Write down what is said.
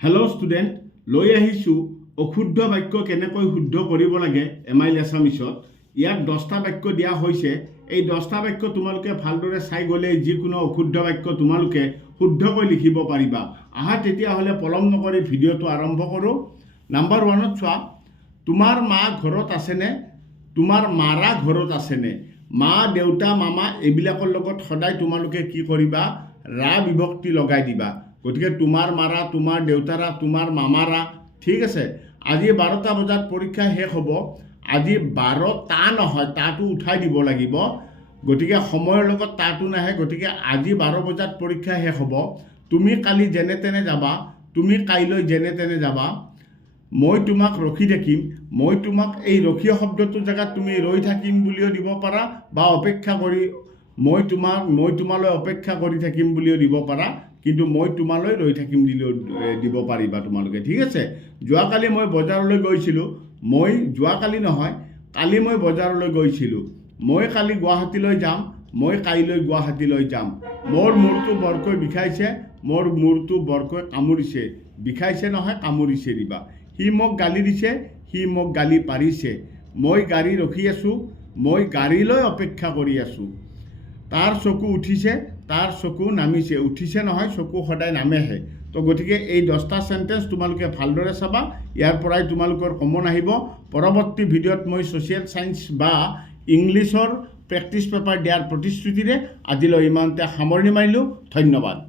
Hello' student লৈ আহিছোঁ। অশুদ্ধ বাক্য কেনেকৈ শুদ্ধ কৰিব লাগে এম আইল এছামিছত ইয়াত দহটা বাক্য দিয়া হৈছে। এই দহটা বাক্য তোমালোকে ভালদৰে চাই গ'লে যিকোনো অশুদ্ধ বাক্য তোমালোকে শুদ্ধকৈ লিখিব পাৰিবা। আহা, তেতিয়াহ'লে পলম নকৰি ভিডিঅ'টো আৰম্ভ কৰোঁ। নাম্বাৰ ওৱানত চোৱা। তোমাৰ মা ঘৰত আছেনে? তোমাৰ মাৰা ঘৰত আছেনে? মা, দেউতা, মামা এইবিলাকৰ লগত সদায় তোমালোকে কি কৰিবা? ৰা বিভক্তি লগাই দিবা। গতিকে তোমাৰ মাৰা, তোমাৰ দেউতাৰা, তোমাৰ মামাৰা, ঠিক আছে? আজি বাৰটা বজাত পৰীক্ষা শেষ হ'ব। আজি বাৰ টা নহয় তাটো উঠাই দিব লাগিব। গতিকে সময়ৰ লগত তাতো নাহে। গতিকে আজি বাৰ বজাত পৰীক্ষা শেষ হ'ব। তুমি কালি যেনে তেনে যাবা। তুমি কাইলৈ যেনে তেনে যাবা। মই তোমাক ৰখি থাকিম। মই তোমাক এই ৰখি শব্দটোৰ জেগাত তুমি ৰৈ থাকিম বুলিও দিব পাৰা বা অপেক্ষা কৰি মই তোমাক, মই তোমালৈ অপেক্ষা কৰি থাকিম বুলিও দিব পাৰা। কিন্তু মই তোমালৈ ৰৈ থাকিম দিলেও দিব পাৰিবা তোমালোকে, ঠিক আছে? যোৱাকালি মই বজাৰলৈ গৈছিলোঁ। মই, যোৱাকালি নহয়, কালি মই বজাৰলৈ গৈছিলোঁ। মই কালি গুৱাহাটীলৈ যাম, মই কাইলৈ গুৱাহাটীলৈ যাম। মোৰ মূৰটো বৰকৈ বিষাইছে, মোৰ মূৰটো বৰকৈ কামুৰিছে। বিষাইছে নহয়, কামুৰিছে দিবা। সি মোক গালি দিছে, সি মোক গালি পাৰিছে। মই গাড়ী ৰখি আছোঁ, মই গাড়ীলৈ অপেক্ষা কৰি আছোঁ। তাৰ চকু উঠিছে তাৰ চকু নামিছে, উঠিছে নহয়, চকু সদায় নামেহে। তো গতিকে এই দহটা চেণ্টেঞ্চ তোমালোকে ভালদৰে চাবা, ইয়াৰ পৰাই তোমালোকৰ কমন আহিব। পৰৱৰ্তী ভিডিঅ'ত মই ছ'চিয়েল ছায়েন্স বা ইংলিছৰ প্ৰেক্টিছ পেপাৰ দিয়াৰ প্ৰতিশ্ৰুতিৰে আজিলৈ ইমানতে সামৰণি মাৰিলোঁ। ধন্যবাদ।